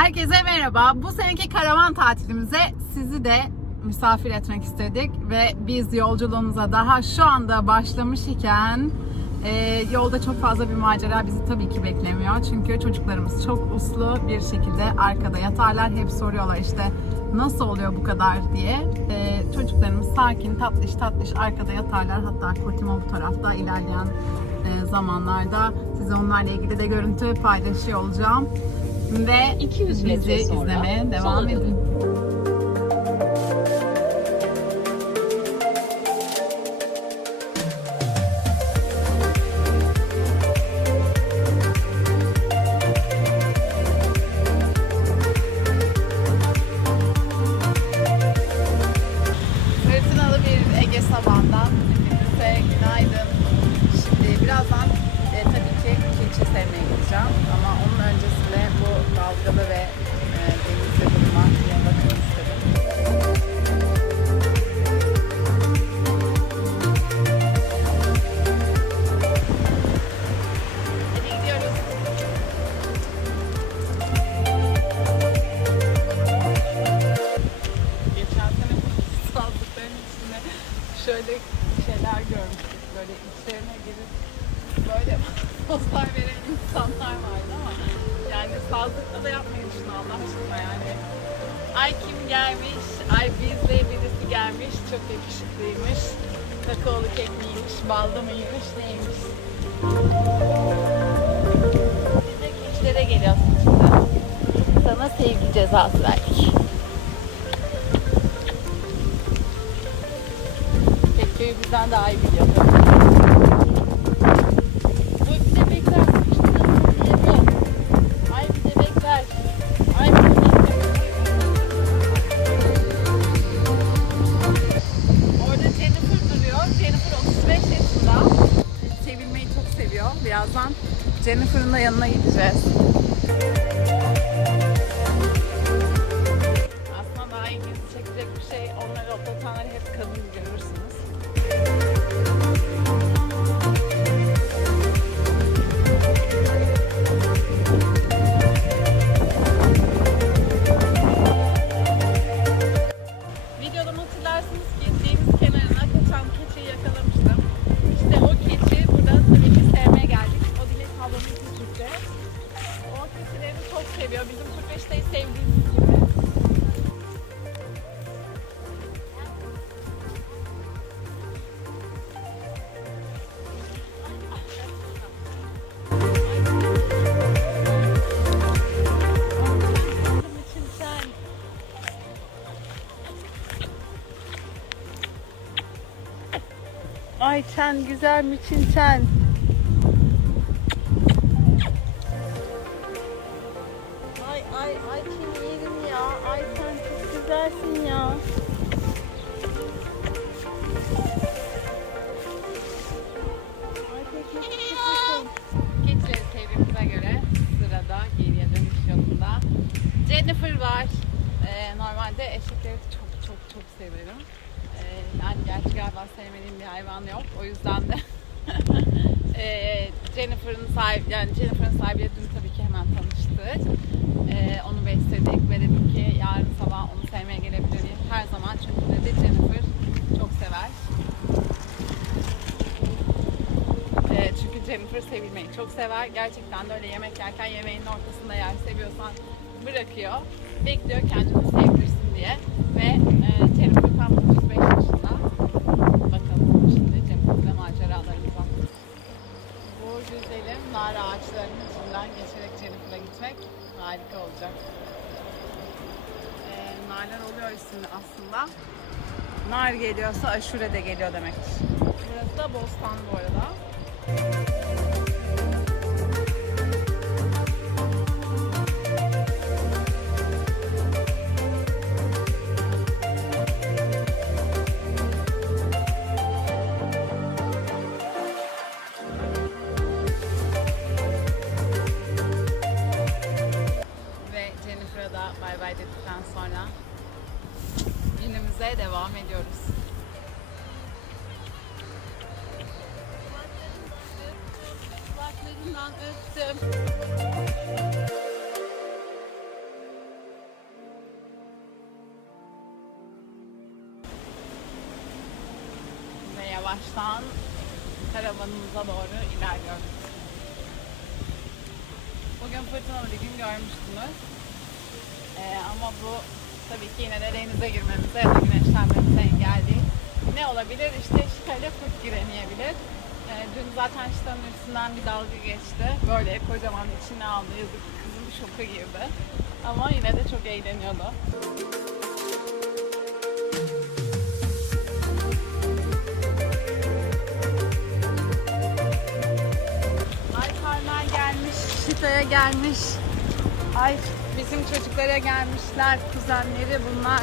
Herkese merhaba. Bu seneki karavan tatilimize sizi de misafir etmek istedik ve biz yolculuğumuza daha şu anda başlamış iken e, yolda çok fazla bir macera bizi tabii ki beklemiyor. Çünkü çocuklarımız çok uslu bir şekilde arkada yatarlar. Hep soruyorlar işte nasıl oluyor bu kadar diye. E, çocuklarımız sakin, tatlış tatlış arkada yatarlar. Hatta Kotimo bu tarafta ilerleyen e, zamanlarda size onlarla ilgili de görüntü paylaşıyor olacağım. Ve 200 bizi sonra izlemeye devam dönün. edin. Fırtınalı bir Ege sabahından hepinize günaydın. Şimdi birazdan e, tabii ki keçi sevmeye gideceğim ama onun öncesinde bu dalgalı ve e, denizli duruma bir bakın şöyle şeyler görmüştük. Böyle içlerine girip böyle pozlar veren insanlar vardı ama yani sağlıkta da yapmayı düşün Allah aşkına yani. Ay kim gelmiş, ay bizle birisi gelmiş, çok yakışıklıymış, kakaolu kek miymiş, ballı mıymış, neymiş. Biz de keçilere geliyorsun şimdi. Sana sevgi cezası verdik. Tek köyü bizden daha iyi biliyor. 35 yaşında. Sevilmeyi çok seviyor. Birazdan Jennifer'ın da yanına gideceğiz. Aslında daha ilginizi çekecek bir şey. Onları otlatanları hep kadın görürsünüz. Keçisi. O keçileri çok seviyor. Bizim Türkreşte'yi sevdiğimiz gibi. Ay sen güzel misin sen? Ay çok güzelsin ya. Keçileri sevdiğimize göre sırada geriye dönüş yolunda Jennifer var. Ee, normalde eşekleri çok çok çok severim. Ee, yani gerçi galiba sevmediğim bir hayvan yok. O yüzden de ee, Jennifer'ın sahibi, yani Jennifer'ın sahibiyle dün tanıştık. Ee, onu besledik ve dedim ki yarın sabah onu sevmeye gelebilir miyim? Her zaman çünkü dedi Jennifer çok sever. Ee, çünkü Jennifer sevilmeyi çok sever. Gerçekten de öyle yemek yerken yemeğin ortasında yer seviyorsan bırakıyor. Bekliyor kendini sevdirsin diye. Ve e, Jennifer tam 35 yaşında. Bakalım şimdi Jennifer'le maceralarımıza. Bu güzelim nar ağaçlarının içinden geçerek Jennifer'a gitmek harika olacak. Narlar oluyor üstünde aslında. Nar geliyorsa aşure de geliyor demektir. Burası da bostan bu arada. devam ediyoruz. Kulaklarından öptüm. Ve yavaştan karavanımıza doğru ilerliyoruz. Bugün fırtınalı bir gün görmüştünüz. Ee, ama bu tabii ki yine de denize girmemize ya da güneşlenmemize engel değil. Ne olabilir? İşte şikayla kurt giremeyebilir. Ee, dün zaten şitanın üstünden bir dalga geçti. Böyle kocaman içine aldı. Yazık kızım şoka girdi. Ama yine de çok eğleniyordu. Ay Carmel gelmiş, Şita'ya gelmiş. Ay bizim çocuklara gelmişler, kuzenleri bunlar.